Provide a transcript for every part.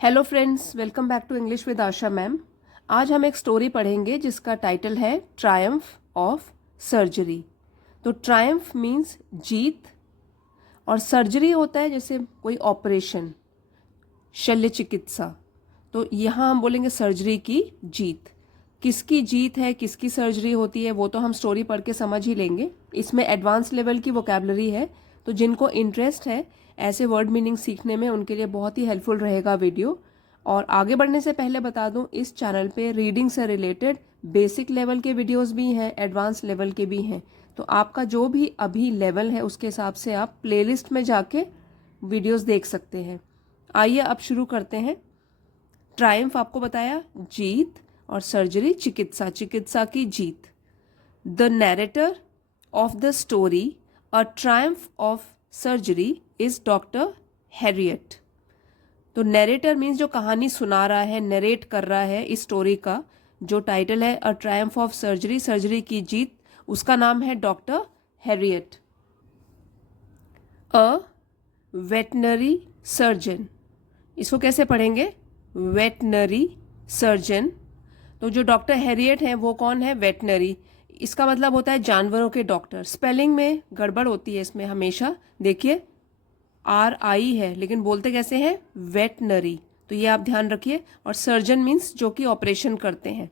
Hello friends, welcome back to English with Asha ma'am. आज हम एक स्टोरी पढ़ेंगे जिसका टाइटल है ट्रायम्फ ऑफ सर्जरी। तो ट्रायम्फ मीन्स जीत और सर्जरी होता है जैसे कोई ऑपरेशन, शल्य चिकित्सा। तो यहाँ हम बोलेंगे सर्जरी की जीत। किसकी जीत है, किसकी सर्जरी होती है, वो तो हम स्टोरी पढ़ के समझ ही लेंगे। इसमें एडवांस लेवल की वोकैबुलरी है, तो जिनको इंटरेस्ट है ऐसे वर्ड मीनिंग सीखने में उनके लिए बहुत ही हेल्पफुल रहेगा वीडियो। और आगे बढ़ने से पहले बता दूं, इस चैनल पे रीडिंग से रिलेटेड बेसिक लेवल के वीडियोस भी हैं, एडवांस लेवल के भी हैं। तो आपका जो भी अभी लेवल है उसके हिसाब से आप प्लेलिस्ट में जाके वीडियोस देख सकते हैं। आइए अब शुरू करते हैं। ट्रायम्फ आपको बताया जीत और सर्जरी चिकित्सा, चिकित्सा की जीत। The narrator of the story a triumph of surgery is doctor Herriot. तो नैरेटर मीन्स जो कहानी सुना रहा है, नरेट कर रहा है इस स्टोरी का, जो टाइटल है अ ट्रायम्फ ऑफ सर्जरी, सर्जरी की जीत, उसका नाम है डॉक्टर हैरियट। अ वेटनरी सर्जन, इसको कैसे पढ़ेंगे? Veterinary surgeon. तो जो डॉक्टर हैरियट है वो कौन है? वेटनरी। इसका मतलब होता है जानवरों के डॉक्टर। स्पेलिंग में गड़बड़ होती है इसमें हमेशा, देखिए RI है लेकिन बोलते कैसे हैं? वेटनरी। तो ये आप ध्यान रखिए। और सर्जन मीन्स जो कि ऑपरेशन करते हैं।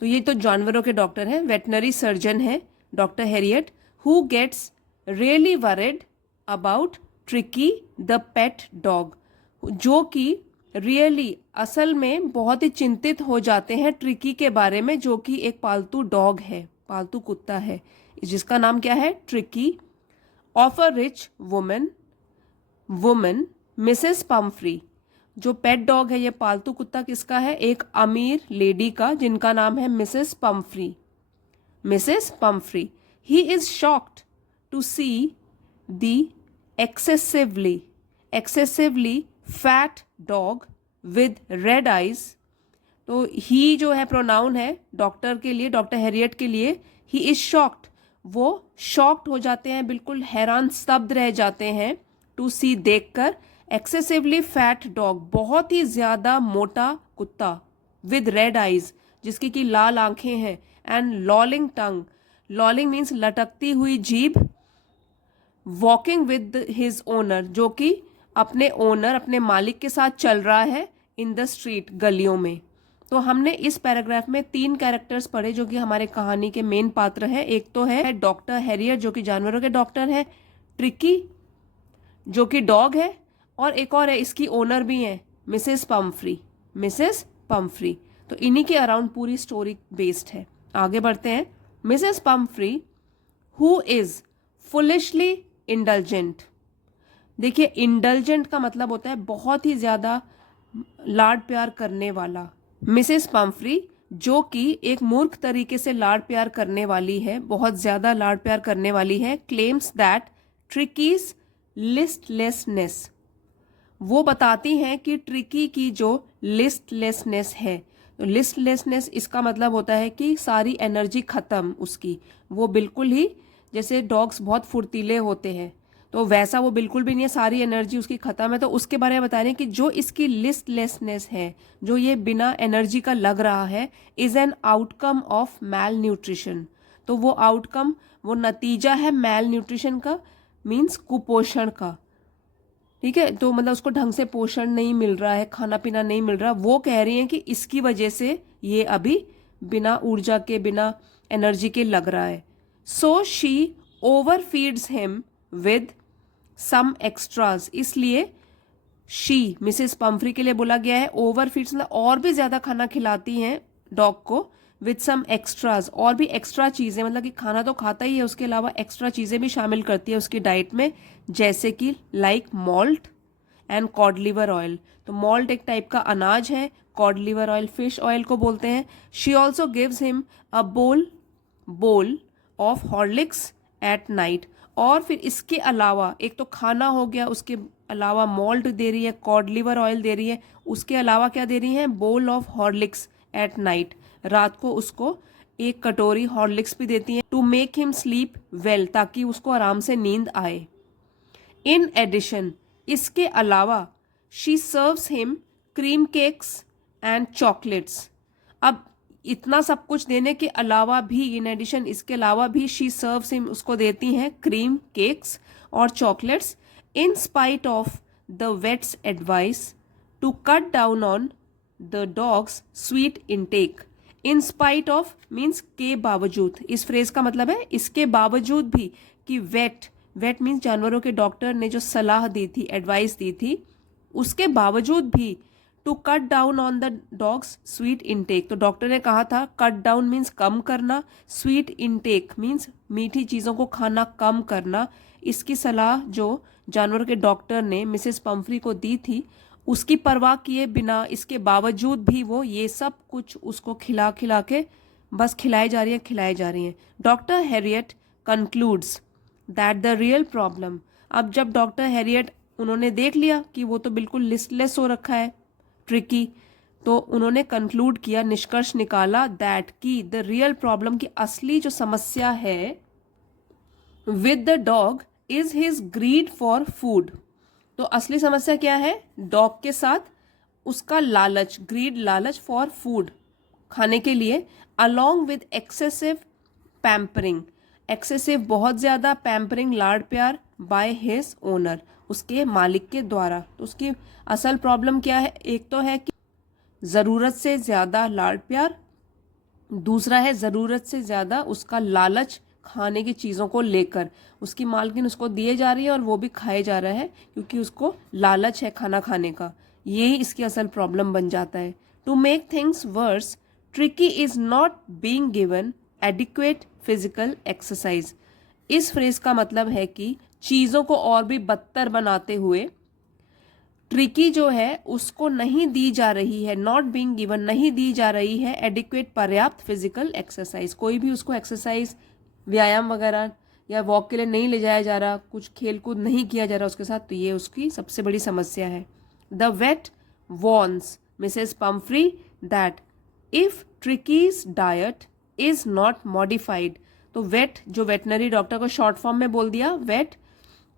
तो ये तो जानवरों के डॉक्टर हैं, वेटनरी सर्जन है doctor Herriot. Who gets really worried about Tricki the pet dog, जो कि रियली असल में बहुत ही चिंतित हो जाते हैं ट्रिकी के बारे में, जो कि एक पालतू डॉग है, पालतू कुत्ता है, जिसका नाम क्या है? Tricky. Of a rich woman Mrs Pomfrey. जो पेट डॉग है, ये पालतू कुत्ता किसका है? एक अमीर लेडी का, जिनका नाम है Mrs Pumphrey. Mrs Pumphrey. He is shocked to see the excessively fat dog with red eyes. तो ही जो है प्रोनाउन है डॉक्टर के लिए, डॉक्टर हैरियट के लिए। ही इज शॉक्ड, वो शॉक्ड हो जाते हैं, बिल्कुल हैरान स्तब्ध रह जाते हैं। टू सी, देखकर। एक्सेसिवली फैट डॉग, बहुत ही ज्यादा मोटा कुत्ता। विद रेड आइज, जिसकी की लाल आंखें हैं। And lolling tongue, lolling means लटकती हुई जीभ। वॉकिंग विद हिज ओनर, जो कि अपने ओनर, अपने मालिक के साथ चल रहा है इन द स्ट्रीट, गलियों में। तो हमने इस पैराग्राफ में 3 कैरेक्टर्स पढ़े जो कि हमारे कहानी के मेन पात्र हैं। एक तो है डॉक्टर हैरियट जो कि जानवरों के डॉक्टर है, ट्रिकी जो कि डॉग है, और एक और है, इसकी ओनर भी है, मिसेस पम्फ्री। Mrs Pomfrey. तो इन्हीं के अराउंड पूरी स्टोरी बेस्ड है। आगे बढ़ते हैं। Mrs Pomfrey who is foolishly indulgent. देखिए, इंडल्जेंट का मतलब होता है बहुत ही ज्यादा लाड प्यार करने वाला। मिसेस पम्फ्री जो कि एक मूर्ख तरीके से लाड प्यार करने वाली है, बहुत ज्यादा लाड प्यार करने वाली है, क्लेम्स दैट ट्रिकीज लिस्टलेसनेस, वो बताती हैं कि ट्रिकी की जो लिस्टलेसनेस है, तो लिस्टलेसनेस इसका मतलब होता है कि सारी एनर्जी खत्म उसकी, वो बिल्कुल ही, जैसे डॉग्स बहुत फुर्तीले होते हैं तो वैसा वो बिल्कुल भी नहीं है, सारी एनर्जी उसकी खत्म है। तो उसके बारे में बता रहे हैं कि जो इसकी लिस्टलेसनेस है, जो ये बिना एनर्जी का लग रहा है, is an outcome of malnutrition. तो वो आउटकम, वो नतीजा है मैल न्यूट्रिशन का, मीन्स कुपोषण का। ठीक है, तो मतलब उसको ढंग से पोषण नहीं मिल रहा है, खाना पीना नहीं मिल रहा। वो कह रही हैं कि इसकी वजह से ये अभी बिना ऊर्जा के, बिना एनर्जी के लग रहा है। So she overfeeds him with some extras, इसलिए शी, मिसेस पम्फ्री के लिए बोला गया है, ओवर फीड्स मतलब और भी ज्यादा खाना खिलाती हैं डॉग को, विद सम एक्स्ट्राज, और भी एक्स्ट्रा चीजें, मतलब कि खाना तो खाता ही है, उसके अलावा एक्स्ट्रा चीजें भी शामिल करती है उसकी डाइट में, जैसे कि like malt and cod liver oil. तो मॉल्ट एक टाइप का अनाज है, cod liver oil fish oil को बोलते हैं। She also gives him a bowl of Horlicks at night. और फिर इसके अलावा, एक तो खाना हो गया, उसके अलावा मॉल्ट दे रही है, कॉड लिवर ऑयल दे रही है, उसके अलावा क्या दे रही है? Bowl of Horlicks at night, रात को उसको एक कटोरी हॉर्लिक्स भी देती हैं, to make him sleep well, ताकि उसको आराम से नींद आए। इन एडिशन, इसके अलावा, she serves him cream cakes and chocolates. अब इतना सब कुछ देने के अलावा भी, इन एडिशन इसके अलावा भी, शी सर्व्स हिम, उसको देती हैं क्रीम केक्स और chocolates, in spite of the vet's advice to cut down on the dog's sweet intake. In spite of means के बावजूद, इस फ्रेज का मतलब है इसके बावजूद भी, कि वेट मीन्स जानवरों के डॉक्टर ने जो सलाह दी थी, एडवाइस दी थी, उसके बावजूद भी to cut down on the dog's sweet intake. तो डॉक्टर ने कहा था कट डाउन मीन्स कम करना, स्वीट इनटेक मीन्स मीठी चीज़ों को खाना कम करना। इसकी सलाह जो जानवरों के डॉक्टर ने मिसेस पम्फ्री को दी थी, उसकी परवाह किए बिना, इसके बावजूद भी वो ये सब कुछ उसको खिला खिला के बस खिलाई जा रही हैं। Doctor Harriet concludes that the real problem, अब जब डॉक्टर हैरियट, उन्होंने देख लिया कि वो तो बिल्कुल लिस्टलेस हो रखा है, ट्रिकी, तो उन्होंने कंक्लूड किया, निष्कर्ष निकाला, दैट की द रियल प्रॉब्लम, की असली जो समस्या है with the dog is his greed for food. तो असली समस्या क्या है डॉग के साथ? उसका लालच, ग्रीड, लालच फॉर फूड, खाने के लिए, along with excessive pampering, excessive बहुत ज़्यादा, पैम्परिंग लाड़ प्यार, बाय हिज ओनर, उसके मालिक के द्वारा। तो उसकी असल प्रॉब्लम क्या है? एक तो है कि ज़रूरत से ज़्यादा लाड़ प्यार, दूसरा है ज़रूरत से ज़्यादा उसका लालच खाने की चीज़ों को लेकर। उसकी मालकिन उसको दिए जा रही है और वो भी खाए जा रहा है क्योंकि उसको लालच है खाना खाने का। यही इसकी असल प्रॉब्लम बन जाता है। To make things worse, Tricky is not being given adequate physical exercise. इस फ्रेज का मतलब है कि चीज़ों को और भी बदतर बनाते हुए ट्रिकी जो है उसको नहीं दी जा रही है, नॉट बीइंग गिवन, नहीं दी जा रही है एडिक्वेट, पर्याप्त फिजिकल एक्सरसाइज। कोई भी उसको एक्सरसाइज, व्यायाम वगैरह या वॉक के लिए नहीं ले जाया जा रहा, कुछ खेल कूद नहीं किया जा रहा उसके साथ, तो ये उसकी सबसे बड़ी समस्या है। The vet warns Mrs Pumphrey that if Tricky's diet is not modified. तो वेट, जो वेटनरी डॉक्टर को शॉर्ट फॉर्म में बोल दिया वेट,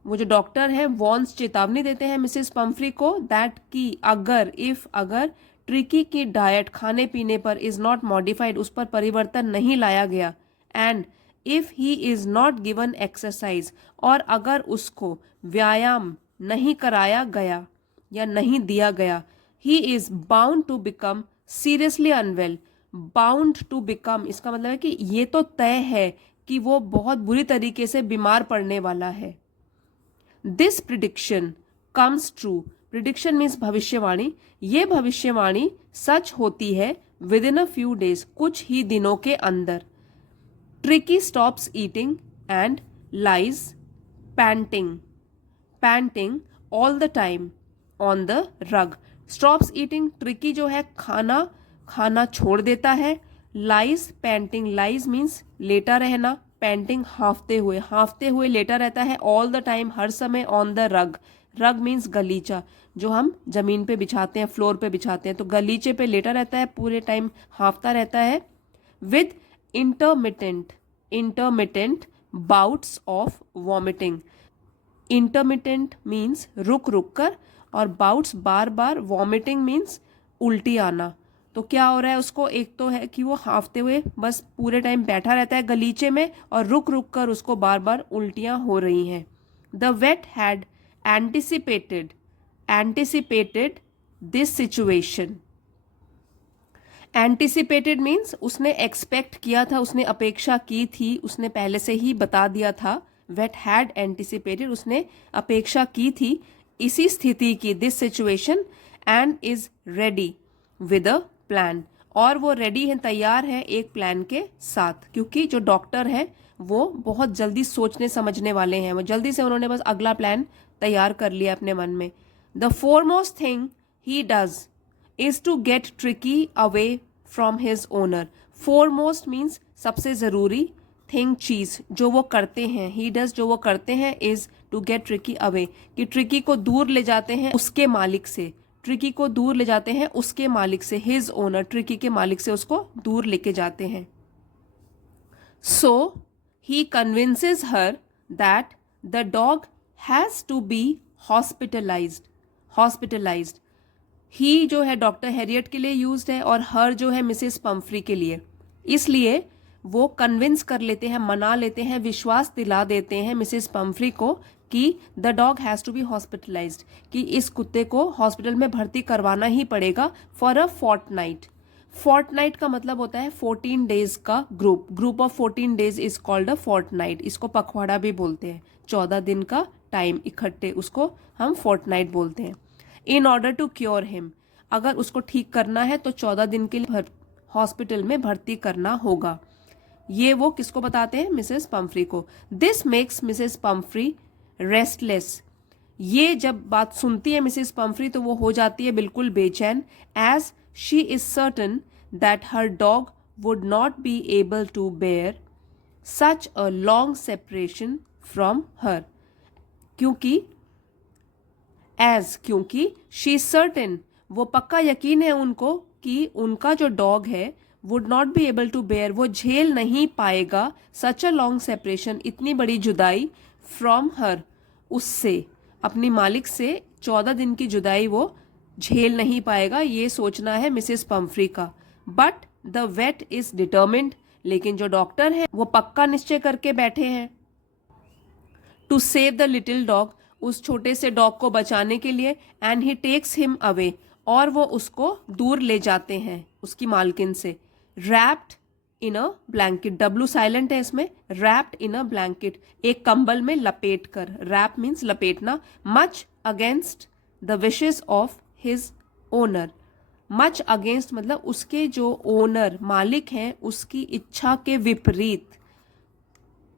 वो जो डॉक्टर है वॉर्न्स, चेतावनी देते हैं मिसेस पम्फ्री को, दैट की अगर, इफ अगर ट्रिकी की डाइट, खाने पीने पर, इज नॉट मॉडिफाइड, उस पर परिवर्तन नहीं लाया गया, and if he is not given exercise, और अगर उसको व्यायाम नहीं कराया गया या नहीं दिया गया, he is bound to become seriously unwell. Bound to become, इसका मतलब है कि ये तो तय है कि वो बहुत बुरी तरीके से बीमार पड़ने वाला है। This prediction comes true, prediction means भविष्यवाणी, ये भविष्यवाणी सच होती है with in a few days, कुछ ही दिनों के अंदर। Tricky stops eating and lies painting all the time on the rug. Stops eating, tricky जो है खाना छोड़ देता है। लाइज पैंटिंग, लाइज मीन्स लेटा रहना, पैंटिंग हाफते हुए लेटा रहता है, ऑल द टाइम हर समय, ऑन द रग मीन्स गलीचा, जो हम जमीन पे बिछाते हैं, फ्लोर पे बिछाते हैं, तो गलीचे पे लेटा रहता है, पूरे टाइम हाफता रहता है। With intermittent bouts of vomiting, intermittent means रुक कर, और बाउट्स बार बार, वॉमिटिंग मीन्स उल्टी आना। तो क्या हो रहा है उसको? एक तो है कि वो हाफते हुए बस पूरे टाइम बैठा रहता है गलीचे में, और रुक कर उसको बार बार उल्टियाँ हो रही हैं। The vet had anticipated this situation. Anticipated means उसने एक्सपेक्ट किया था, उसने अपेक्षा की थी, उसने पहले से ही बता दिया था। वेट हैड एंटिसिपेटेड, उसने अपेक्षा की थी इसी स्थिति की, this situation, and is ready with a plan, और वो रेडी है, तैयार है एक प्लान के साथ, क्योंकि जो डॉक्टर है वो बहुत जल्दी सोचने समझने वाले हैं, वो जल्दी से उन्होंने बस अगला प्लान तैयार कर लिया अपने मन में। The foremost thing he does is to get Tricky away from his owner. Foremost means सबसे ज़रूरी, थिंग चीज़ जो वो करते हैं, ही डज जो वो करते हैं, is to get Tricky away, कि ट्रिकी को दूर ले जाते हैं उसके मालिक से, ट्रिकी को दूर ले जाते हैं उसके मालिक से, हिज ओनर, ट्रिकी के मालिक से उसको दूर लेके जाते हैं। So he convinces her that the dog has to be hospitalised. He जो है डॉक्टर हैरियट के लिए यूज्ड है और हर जो है मिसेस पम्फ्री के लिए। इसलिए वो कन्विंस कर लेते हैं, मना लेते हैं, विश्वास दिला देते हैं मिसेस पम्फ्री को कि the dog has to be hospitalised, कि इस कुत्ते को हॉस्पिटल में भर्ती करवाना ही पड़ेगा फॉर अ फोर्टनाइट। फोर्टनाइट का मतलब होता है 14 डेज का group of 14 days is called a fortnight. इसको पखवाड़ा भी बोलते हैं, 14 दिन का टाइम इकट्ठे, उसको हम फोर्टनाइट बोलते हैं। In order to cure him, अगर उसको ठीक करना है तो 14 दिन के लिए हॉस्पिटल में भर्ती करना होगा। ये वो किसको बताते हैं? मिसेस पम्फ्री को। This makes Mrs Pomfrey restless, ये जब बात सुनती है मिसेस पम्फ्री तो वो हो जाती है बिल्कुल बेचैन। As she is certain that her dog would not be able to bear such a long separation from her, क्योंकि शी इज सर्टेन, वो पक्का यकीन है उनको कि उनका जो डॉग है would not be able to bear, वो झेल नहीं पाएगा सच अ लॉन्ग सेपरेशन, इतनी बड़ी जुदाई, फ्रॉम हर, उससे, अपनी मालिक से 14 दिन की जुदाई वो झेल नहीं पाएगा, ये सोचना है मिसेस पम्फ्री का। But the vet is determined, लेकिन जो डॉक्टर है वो पक्का निश्चय करके बैठे हैं to save the little dog, उस छोटे से डॉग को बचाने के लिए। And he takes him away, और वो उसको दूर ले जाते हैं उसकी मालकिन से। Wrapped in a blanket, W silent है इसमें, रैप्ड इन अ ब्लैंकेट, एक कंबल में लपेट कर, रैप मीन्स लपेटना। Much against the wishes of his owner, much against मतलब उसके जो ओनर मालिक हैं उसकी इच्छा के विपरीत,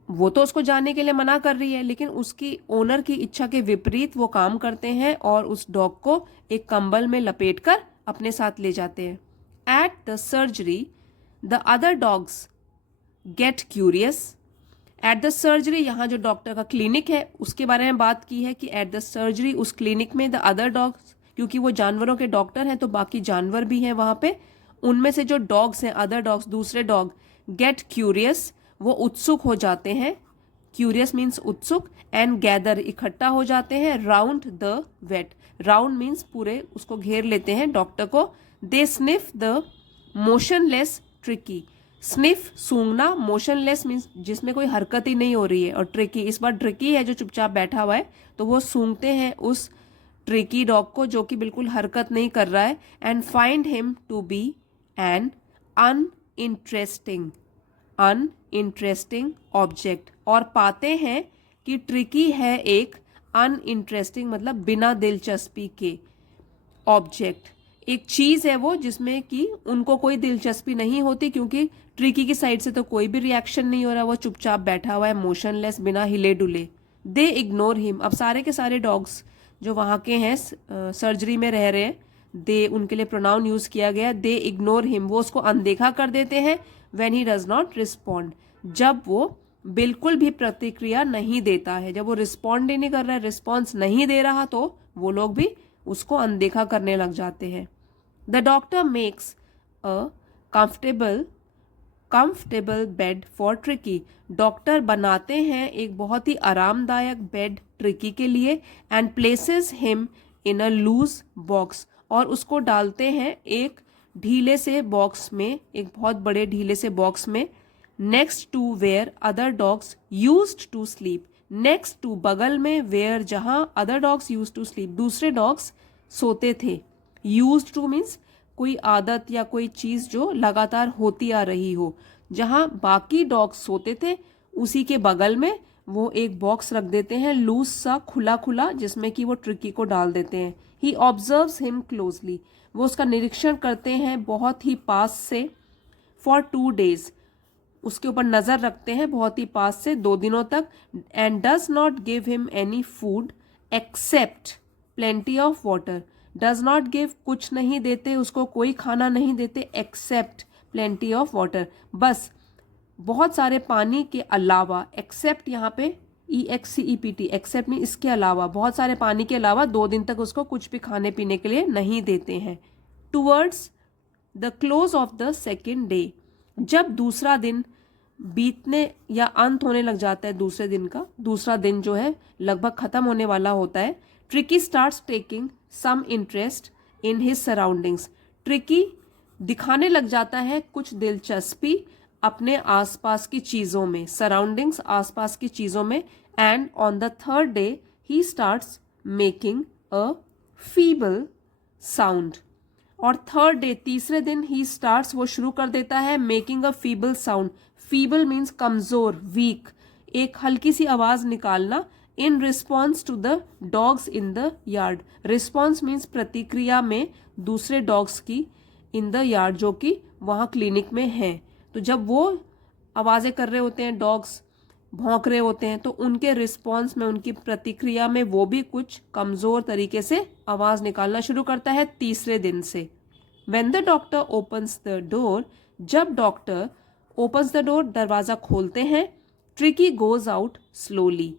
वो तो उसको जाने के लिए मना कर रही है लेकिन उसकी ओनर की इच्छा के विपरीत वो काम करते हैं और उस डॉग को एक कंबल में लपेटकर अपने साथ ले जाते हैं। At the surgery the other dogs get curious, at the surgery, यहाँ जो डॉक्टर का क्लिनिक है उसके बारे में बात की है कि एट द सर्जरी, उस क्लिनिक में, द अदर डॉग्स, क्योंकि वो जानवरों के डॉक्टर हैं तो बाकी जानवर भी हैं वहाँ पे, उनमें से जो डॉग्स हैं, अदर डॉग्स, दूसरे डॉग, गेट क्यूरियस, वो उत्सुक हो जाते हैं, क्यूरियस मीन्स उत्सुक, एंड गैदर, इकट्ठा हो जाते हैं, round the vet, round means पूरे उसको घेर लेते हैं डॉक्टर को। They sniff the motionless Tricki, sniff सूंघना, मोशनलेस मीन्स जिसमें कोई हरकत ही नहीं हो रही है, और ट्रिकी, इस बार ट्रिकी है जो चुपचाप बैठा हुआ है, तो वो सूंघते हैं उस ट्रिकी डॉग को जो कि बिल्कुल हरकत नहीं कर रहा है। And find him to be an uninteresting object, और पाते हैं कि ट्रिकी है एक अनइंटरेस्टिंग मतलब बिना दिलचस्पी के ऑब्जेक्ट, एक चीज़ है वो जिसमें कि उनको कोई दिलचस्पी नहीं होती, क्योंकि ट्रिकी की साइड से तो कोई भी रिएक्शन नहीं हो रहा, वो चुपचाप बैठा हुआ है, मोशनलेस, बिना हिले डुले। दे इग्नोर हिम, अब सारे के सारे डॉग्स जो वहाँ के हैं सर्जरी में रह रहे हैं, दे, उनके लिए प्रोनाउन यूज़ किया गया, दे इग्नोर हिम, वो उसको अनदेखा कर देते हैं। When he does not respond, जब वो बिल्कुल भी प्रतिक्रिया नहीं देता है, जब वो रिस्पॉन्ड ही नहीं कर रहा है, रिस्पॉन्स नहीं दे रहा, तो वो लोग भी उसको अनदेखा करने लग जाते हैं। The doctor makes a comfortable bed for tricky, doctor बनाते हैं एक बहुत ही आरामदायक बेड ट्रिकी के लिए। And places him in a loose box, और उसको डालते हैं एक ढीले से बॉक्स में, एक बहुत बड़े ढीले से बॉक्स में। Next to where other dogs used to sleep, next to बगल में, वेयर जहां other dogs used to sleep, दूसरे डॉग्स सोते थे। यूज्ड टू मीन्स कोई आदत या कोई चीज़ जो लगातार होती आ रही हो, जहां बाकी डॉग्स सोते थे उसी के बगल में वो एक बॉक्स रख देते हैं, लूज सा, खुला खुला, जिसमें कि वो ट्रिकी को डाल देते हैं। ही ऑब्जर्व्स हिम क्लोजली, वो उसका निरीक्षण करते हैं बहुत ही पास से। फॉर 2 days, उसके ऊपर नज़र रखते हैं बहुत ही पास से 2 दिनों तक। And does not give him any food except plenty of water, does not give, कुछ नहीं देते उसको, कोई खाना नहीं देते, एक्सेप्ट प्लेंटी ऑफ वाटर, बस बहुत सारे पानी के अलावा, एक्सेप्ट यहाँ पे EXCEPT, एक्सेप्ट में इसके अलावा, बहुत सारे पानी के अलावा 2 दिन तक उसको कुछ भी खाने पीने के लिए नहीं देते हैं। Towards the close of the second day, जब दूसरा दिन बीतने या अंत होने लग जाता है, दूसरे दिन का, दूसरा दिन जो है लगभग खत्म होने वाला होता है, Tricky starts taking some interest in his surroundings. Tricky दिखाने लग जाता है कुछ दिलचस्पी अपने आसपास की चीज़ों में, सराउंडिंग्स आसपास की चीज़ों में। And on the third day he starts making a feeble sound. और थर्ड डे तीसरे दिन ही स्टार्ट्स वो शुरू कर देता है making a feeble sound. Feeble means कमजोर, वीक, एक हल्की सी आवाज निकालना। In response to the dogs in the yard. Response means प्रतिक्रिया में दूसरे डॉग्स की, इन द यार्ड जो कि वहाँ क्लिनिक में हैं। तो जब वो आवाज़ें कर रहे होते हैं, डॉग्स भौंक रहे होते हैं, तो उनके रिस्पॉन्स में, उनकी प्रतिक्रिया में वो भी कुछ कमज़ोर तरीके से आवाज़ निकालना शुरू करता है तीसरे दिन से। When the doctor opens the door, जब डॉक्टर opens the door दरवाज़ा खोलते हैं, tricky goes out slowly,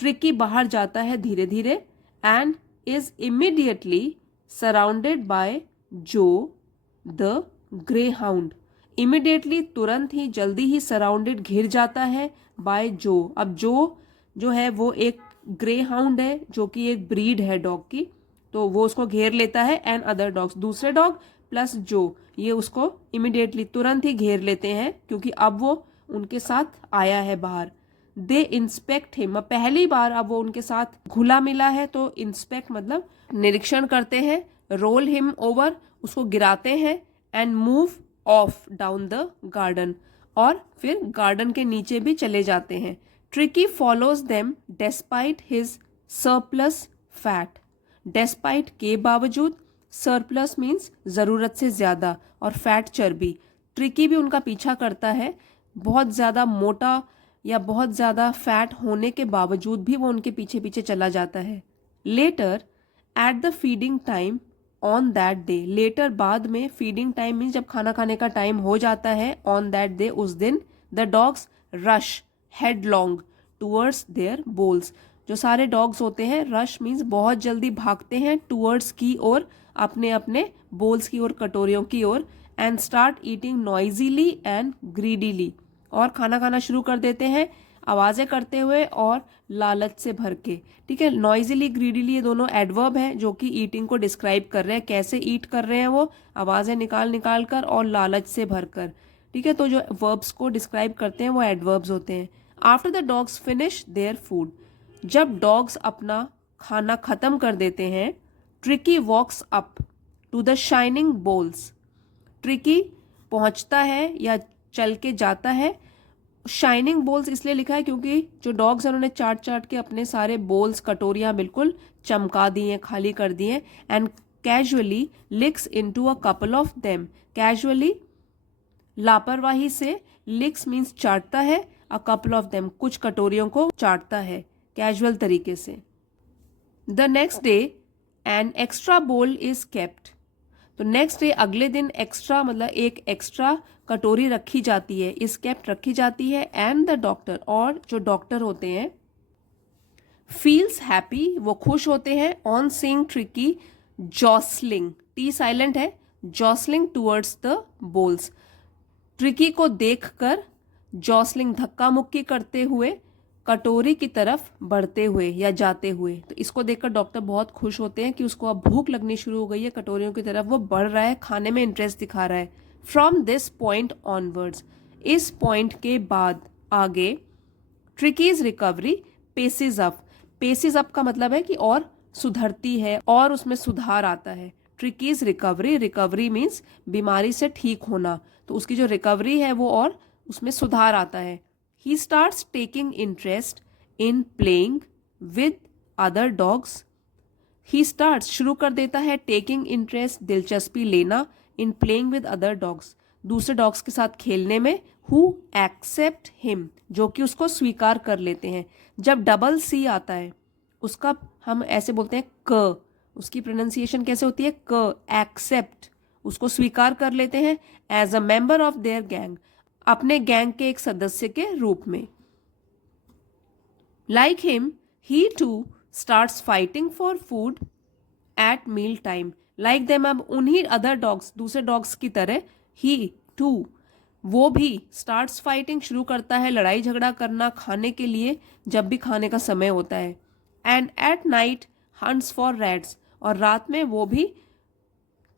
tricky बाहर जाता है धीरे धीरे, and is immediately surrounded by Joe the greyhound। Immediately तुरंत ही, जल्दी ही, सराउंडेड घिर जाता है बाय जो। अब जो है वो एक ग्रे हाउंड है जो कि एक ब्रीड है डॉग की, तो वो उसको घेर लेता है। एंड अदर डॉग्स, दूसरे डॉग प्लस जो, ये उसको इमिडिएटली तुरंत ही घेर लेते हैं क्योंकि अब वो उनके साथ आया है बाहर। दे इंस्पेक्ट हिम, पहली बार अब वो उनके साथ घुला मिला है, तो इंस्पेक्ट मतलब निरीक्षण करते हैं। रोल हिम ओवर, उसको गिराते हैं। And move of down the garden, और फिर गार्डन के नीचे भी चले जाते हैं। Tricky follows them despite his surplus fat, despite के बावजूद, सरप्लस मीन्स ज़रूरत से ज़्यादा, और फैट चर्बी। ट्रिकी भी उनका पीछा करता है, बहुत ज़्यादा मोटा या बहुत ज़्यादा फैट होने के बावजूद भी वो उनके पीछे पीछे चला जाता है। Later at the feeding time on that day, later बाद में, फीडिंग टाइम मीन्स जब खाना खाने का टाइम हो जाता है, ऑन दैट डे उस दिन, the dogs rush headlong towards their bowls, जो सारे डॉग्स होते हैं, रश मीन्स बहुत जल्दी भागते हैं, टूवर्ड्स की ओर, अपने अपने बोल्स की ओर, कटोरियों की ओर। And start eating noisily and greedily, और खाना खाना शुरू कर देते हैं आवाज़ें करते हुए और लालच से भर के। ठीक है, नॉइजीली, ग्रीडीली, ये दोनों एडवर्ब हैं जो कि ईटिंग को डिस्क्राइब कर रहे हैं, कैसे ईट कर रहे हैं वो, आवाज़ें निकाल निकाल कर और लालच से भर कर। ठीक है, तो जो वर्ब्स को डिस्क्राइब करते हैं वो एडवर्ब्स होते हैं। After the dogs finish their food, जब डॉग्स अपना खाना ख़त्म कर देते हैं, Tricky walks up to the shining bowls, Tricky पहुंचता है या चल के जाता है। शाइनिंग बोल्स इसलिए लिखा है क्योंकि जो डॉग्स हैं उन्होंने चाट चाट के अपने सारे बोल्स, कटोरियाँ बिल्कुल चमका दी हैं, खाली कर दी हैं। And casually लिक्स into a couple of them, casually लापरवाही से, लिक्स मीन्स चाटता है, अ कपल ऑफ देम कुछ कटोरियों को चाटता है कैजुअल तरीके से। The next day an extra बोल इज केप्ट, तो नेक्स्ट डे अगले दिन एक्स्ट्रा मतलब एक एक्स्ट्रा कटोरी रखी जाती है, इस केप्ट रखी जाती है। एंड द डॉक्टर, और जो डॉक्टर होते हैं, फील्स हैप्पी, वो खुश होते हैं, on seeing Tricki jostling, T silent है, jostling towards the bowls, Tricki को देखकर जॉसलिंग धक्का मुक्की करते हुए कटोरी की तरफ बढ़ते हुए या जाते हुए। तो इसको देखकर डॉक्टर बहुत खुश होते हैं कि उसको अब भूख लगनी शुरू हो गई है, कटोरियों की तरफ वो बढ़ रहा है, खाने में इंटरेस्ट दिखा रहा है। फ्रॉम दिस पॉइंट ऑनवर्ड्स, इस पॉइंट के बाद आगे, ट्रिकीज रिकवरी पेसिस अप, पेसिस अप का मतलब है कि और सुधरती है और उसमें सुधार आता है। ट्रिकीज रिकवरी, रिकवरी मीन्स बीमारी से ठीक होना, तो उसकी जो रिकवरी है वो और उसमें सुधार आता है। He starts taking interest in playing with other dogs. He starts, शुरू कर देता है, taking interest, दिलचस्पी लेना, in playing with other dogs, दूसरे डॉग्स के साथ खेलने में, who accept him, जो कि उसको स्वीकार कर लेते हैं। जब डबल सी आता है उसका हम ऐसे बोलते हैं क, उसकी प्रोनाउंसिएशन कैसे होती है, क, एक्सेप्ट, उसको स्वीकार कर लेते हैं, as a member of their gang, अपने गैंग के एक सदस्य के रूप में। Like him he too starts fighting for food at meal time, like them, अब उन्हीं अदर डॉग्स, दूसरे डॉग्स की तरह, ही टू, वो भी स्टार्ट्स फाइटिंग, शुरू करता है लड़ाई झगड़ा करना खाने के लिए जब भी खाने का समय होता है। And at night hunts for rats, और रात में वो भी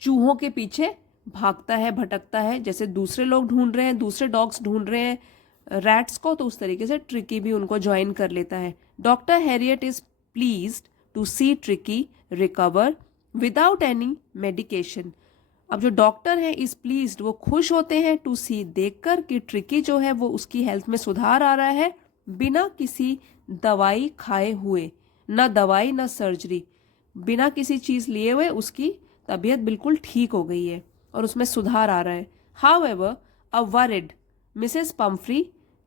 चूहों के पीछे भागता है, भटकता है, जैसे दूसरे लोग ढूंढ रहे हैं, दूसरे डॉग्स ढूंढ रहे हैं रैट्स को, तो उस तरीके से ट्रिकी भी उनको ज्वाइन कर लेता है। Doctor Herriot is pleased to see Tricky recover without any medication. अब जो डॉक्टर है इज प्लीज्ड, वो खुश होते हैं, टू सी, देखकर कि ट्रिकी जो है वो उसकी हेल्थ में सुधार आ रहा है बिना किसी दवाई खाए हुए, ना दवाई ना सर्जरी, बिना किसी चीज़ लिए हुए उसकी तबीयत बिल्कुल ठीक हो गई है और उसमें सुधार आ रहा है। However a worried Mrs Pumphrey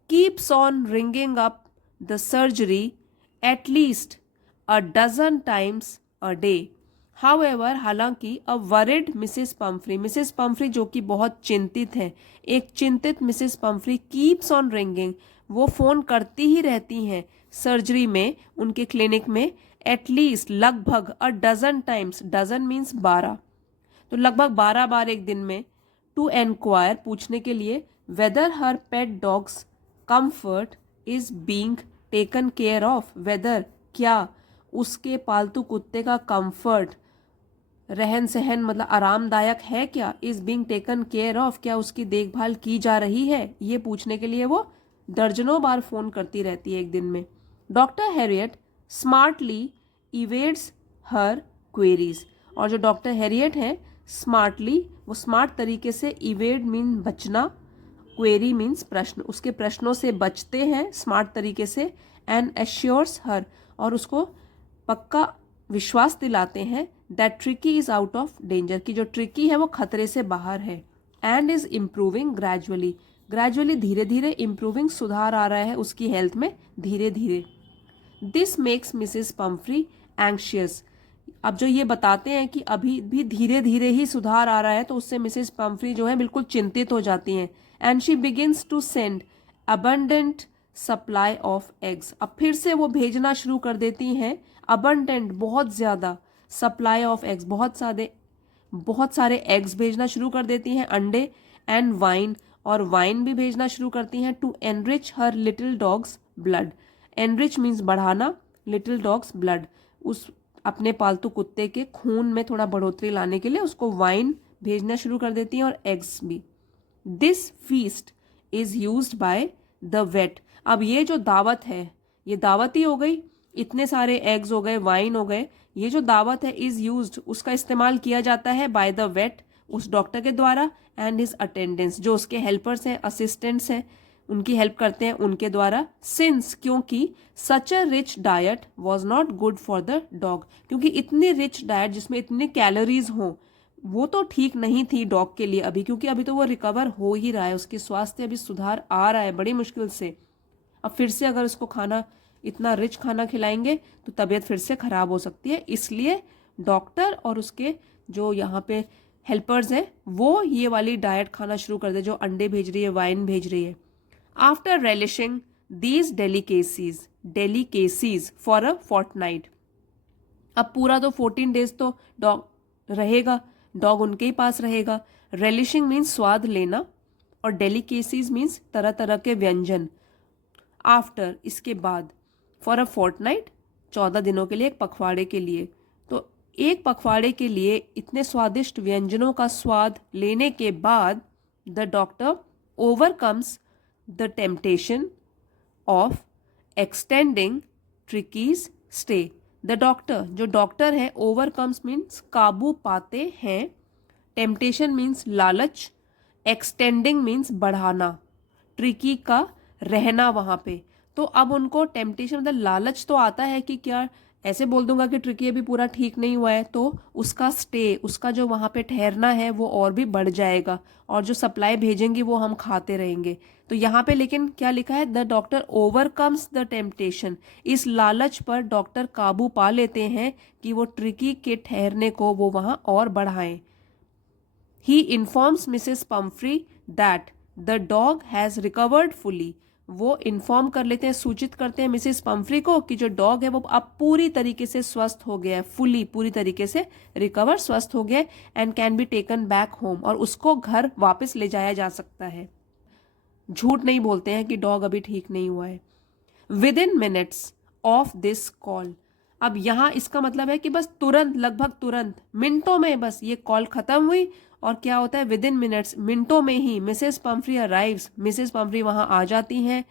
keeps on ringing up the surgery at least a dozen times a day. However, हालांकि अ वरिड मिसेस पम्फ्री जो कि बहुत चिंतित है, एक चिंतित Mrs Pumphrey keeps on ringing, वो फ़ोन करती ही रहती हैं सर्जरी में, उनके क्लिनिक में, एटलीस्ट लगभग a dozen times, dozen means 12, तो लगभग 12 बार एक दिन में, टू एनक्वायर, पूछने के लिए, whether her pet dog's comfort is being taken care of, whether, क्या उसके पालतू कुत्ते का कंफर्ट, रहन सहन मतलब आरामदायक है क्या, is being taken care of, क्या उसकी देखभाल की जा रही है, ये पूछने के लिए वो दर्जनों बार फोन करती रहती है एक दिन में। डॉक्टर हैरियट स्मार्टली इवेड्स हर क्वेरीज, और जो डॉक्टर हैरियट है स्मार्टली, वो स्मार्ट तरीके से, इवेड मीन बचना, क्वेरी मीन्स प्रश्न, उसके प्रश्नों से बचते हैं स्मार्ट तरीके से, एंड एश्योर्स हर, और उसको पक्का विश्वास दिलाते हैं that tricky is out of danger, कि जो ट्रिकी है वो खतरे से बाहर है, एंड इज इम्प्रूविंग ग्रेजुअली धीरे धीरे, इम्प्रूविंग सुधार आ रहा है उसकी हेल्थ में धीरे धीरे। This makes Mrs Pomfrey anxious, अब जो ये बताते हैं कि अभी भी धीरे धीरे ही सुधार आ रहा है, तो उससे मिसेस पम्फ्री जो है बिल्कुल चिंतित हो जाती हैं, and she begins to send abundant supply of eggs, अब फिर से वो भेजना शुरू कर देती हैं अबंडेंट, बहुत ज़्यादा, सप्लाई ऑफ एग्स, बहुत सारे एग्स भेजना शुरू कर देती हैं, अंडे, एंड वाइन, और वाइन भी भेजना शुरू करती हैं, to enrich her little dog's blood, enrich means बढ़ाना, लिटिल डॉग्स ब्लड, उस अपने पालतू कुत्ते के खून में थोड़ा बढ़ोतरी लाने के लिए उसको वाइन भेजना शुरू कर देती हैं और एग्स भी। This feast is used by the vet, अब ये जो दावत है, ये दावत ही हो गई, इतने सारे एग्स हो गए, वाइन हो गए, ये जो दावत है इज यूज्ड, उसका इस्तेमाल किया जाता है बाय द वेट, उस डॉक्टर के द्वारा, एंड हिज अटेंडेंट्स, जो उसके हेल्पर्स हैं, असिस्टेंट्स हैं, उनकी हेल्प करते हैं उनके द्वारा, सिंस, क्योंकि such a rich diet was not good for the dog, क्योंकि इतनी रिच डाइट जिसमें इतनी कैलोरीज हों वो तो ठीक नहीं थी डॉग के लिए अभी, क्योंकि अभी तो वो रिकवर हो ही रहा है, उसके स्वास्थ्य अभी सुधार आ रहा है बड़ी मुश्किल से, अब फिर से अगर उसको खाना, इतना रिच खाना खिलाएंगे तो तबीयत फिर से खराब हो सकती है, इसलिए डॉक्टर और उसके जो यहाँ पे हेल्पर्स हैं वो ये वाली डाइट खाना शुरू कर दे, जो अंडे भेज रही है, वाइन भेज रही है। After relishing these delicacies for a fortnight, अब पूरा तो 14 डेज तो डॉग रहेगा, डॉग उनके ही पास रहेगा, रेलिशिंग मीन्स स्वाद लेना, और डेलिकेसीज मीन्स तरह तरह के व्यंजन, आफ्टर, इसके बाद, फॉर अ फोर्टनाइट, 14 दिनों के लिए, एक पखवाड़े के लिए, तो एक पखवाड़े के लिए इतने स्वादिष्ट व्यंजनों का स्वाद लेने के बाद, the doctor overcomes the temptation of extending Tricky's stay, the doctor, जो डॉक्टर है, ओवरकम्स मीन्स काबू पाते हैं, टेम्पटेशन मीन्स लालच, एक्सटेंडिंग मीन्स बढ़ाना, ट्रिकी का रहना वहाँ पे, तो अब उनको टेम्पटेशन मतलब लालच तो आता है कि क्या, ऐसे बोल दूंगा कि ट्रिकी अभी पूरा ठीक नहीं हुआ है, तो उसका स्टे, उसका जो वहाँ पे ठहरना है वो और भी बढ़ जाएगा, और जो सप्लाई भेजेंगी वो हम खाते रहेंगे, तो यहाँ पे लेकिन क्या लिखा है, the doctor overcomes the temptation, इस लालच पर डॉक्टर काबू पा लेते हैं कि वो ट्रिकी के ठहरने को वो वहाँ और बढ़ाएं। He informs Mrs Pumphrey that the dog has recovered fully, वो इन्फॉर्म कर लेते हैं, सूचित करते हैं मिसेस पम्फ्री को कि जो डॉग है वो अब पूरी तरीके से स्वस्थ हो गया है, फुली, पूरी तरीके से रिकवर, स्वस्थ हो गया है, and can be taken back home, और उसको घर वापस ले जाया जा सकता है, झूठ नहीं बोलते हैं कि डॉग अभी ठीक नहीं हुआ है। With in minutes of this call, अब यहाँ इसका मतलब है कि बस तुरंत, लगभग तुरंत, मिनटों में बस ये कॉल खत्म हुई और क्या होता है, विद इन मिनट्स, मिनटों में ही Mrs Pumphrey arrives, Mrs Pumphrey वहाँ आ जाती हैं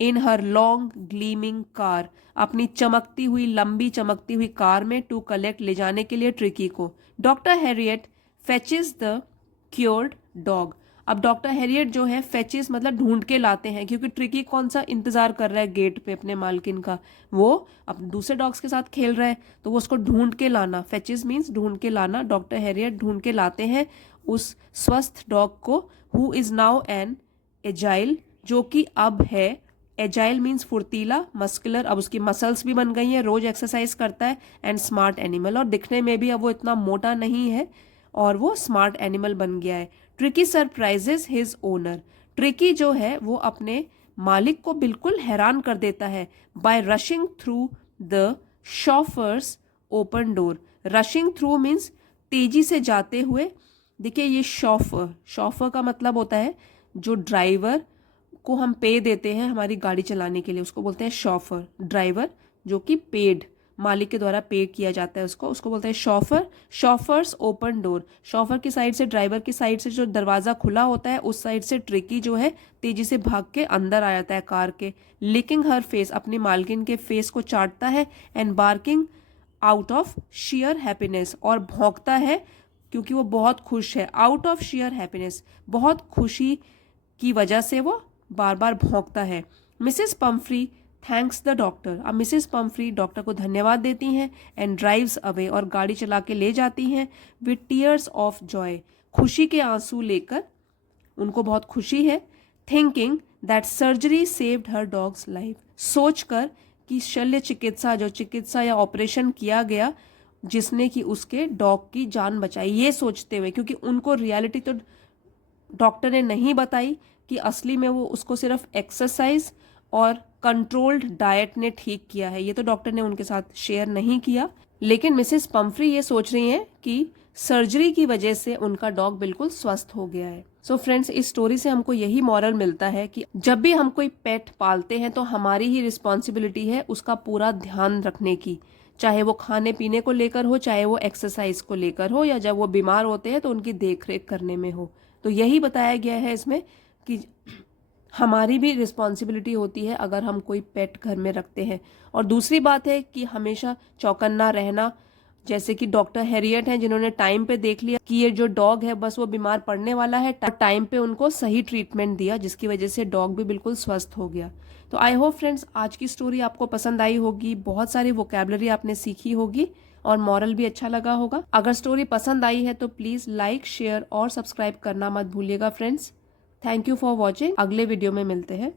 in her long gleaming car, अपनी चमकती हुई, लंबी चमकती हुई कार में, टू कलेक्ट, ले जाने के लिए ट्रिकी को। Doctor Harriet फेचेस the cured dog. अब डॉक्टर हैरियट जो है, फेचेस मतलब ढूंढ के लाते हैं, क्योंकि ट्रिकी कौन सा इंतजार कर रहा है गेट पे अपने मालकिन का, वो अब दूसरे डॉग्स के साथ खेल रहा है, तो वो उसको ढूंढ के लाना, फेचेस मीन्स ढूंढ के लाना। डॉक्टर हैरियट ढूंढ के लाते हैं उस स्वस्थ डॉग को, who is now an agile, जो कि अब है, एजाइल मीन्स फुर्तीला, मस्कुलर, अब उसकी मसल्स भी बन गई हैं, रोज एक्सरसाइज करता है, एंड स्मार्ट एनिमल, और दिखने में भी अब वो इतना मोटा नहीं है और वो स्मार्ट एनिमल बन गया है। Tricky surprises his owner, tricky जो है वो अपने मालिक को बिल्कुल हैरान कर देता है, by rushing through the chauffeur's open door. Rushing through means तेजी से जाते हुए। देखिए ये शॉफर, शॉफर का मतलब होता है जो ड्राइवर को हम पे देते हैं हमारी गाड़ी चलाने के लिए, उसको बोलते हैं शॉफर। ड्राइवर जो कि पेड, मालिक के द्वारा पे किया जाता है उसको, उसको बोलते हैं शॉफर। शॉफर्स ओपन डोर, शॉफर की साइड से, ड्राइवर की साइड से जो दरवाज़ा खुला होता है उस साइड से ट्रिकी जो है तेजी से भाग के अंदर आ जाता है कार के। लिकिंग हर फेस, अपनी मालकिन के फेस को चाटता है, and barking out of share happiness, और भौंकता है क्योंकि वो बहुत खुश है। आउट ऑफ शेयर हैप्पीनेस, बहुत खुशी की वजह से वो बार बार भौंकता है। Mrs Pomfrey thanks the doctor, अब मिसेस पम्फ्री डॉक्टर को धन्यवाद देती हैं, एंड ड्राइव्स अवे, और गाड़ी चला के ले जाती हैं, विद टीयर्स ऑफ जॉय, खुशी के आंसू लेकर, उनको बहुत खुशी है। Thinking that surgery saved her dogs life, सोचकर कि शल्य चिकित्सा, जो चिकित्सा या ऑपरेशन किया गया जिसने कि उसके डॉग की जान बचाई, ये सोचते हुए, क्योंकि उनको रियलिटी तो डॉक्टर ने नहीं बताई कि असली में वो उसको सिर्फ एक्सरसाइज और कंट्रोल्ड डाइट ने ठीक किया है, ये तो डॉक्टर ने उनके साथ शेयर नहीं किया। लेकिन मिसेस पम्फ्री ये सोच रही हैं कि सर्जरी की वजह से उनका डॉग बिल्कुल स्वस्थ हो गया है। सो फ्रेंड्स, इस स्टोरी से हमको यही मॉरल मिलता है कि जब भी हम कोई पेट पालते हैं तो हमारी ही रिस्पॉन्सिबिलिटी है उसका पूरा ध्यान रखने की, चाहे वो खाने पीने को लेकर हो, चाहे वो एक्सरसाइज को लेकर हो, या जब वो बीमार होते हैं तो उनकी देख रेख करने में हो। तो यही बताया गया है इसमें कि हमारी भी रिस्पॉन्सिबिलिटी होती है अगर हम कोई पेट घर में रखते हैं। और दूसरी बात है कि हमेशा चौकन्ना रहना, जैसे कि डॉक्टर हैरियट हैं जिन्होंने टाइम पे देख लिया कि ये जो डॉग है बस वो बीमार पड़ने वाला है, टाइम पे उनको सही ट्रीटमेंट दिया, जिसकी वजह से डॉग भी बिल्कुल स्वस्थ हो गया। तो आई होप फ्रेंड्स आज की स्टोरी आपको पसंद आई होगी, बहुत सारी वोकैबुलरी आपने सीखी होगी और मॉरल भी अच्छा लगा होगा। अगर स्टोरी पसंद आई है तो प्लीज लाइक, शेयर और सब्सक्राइब करना मत भूलिएगा friends. Thank you for watching, अगले वीडियो में मिलते हैं।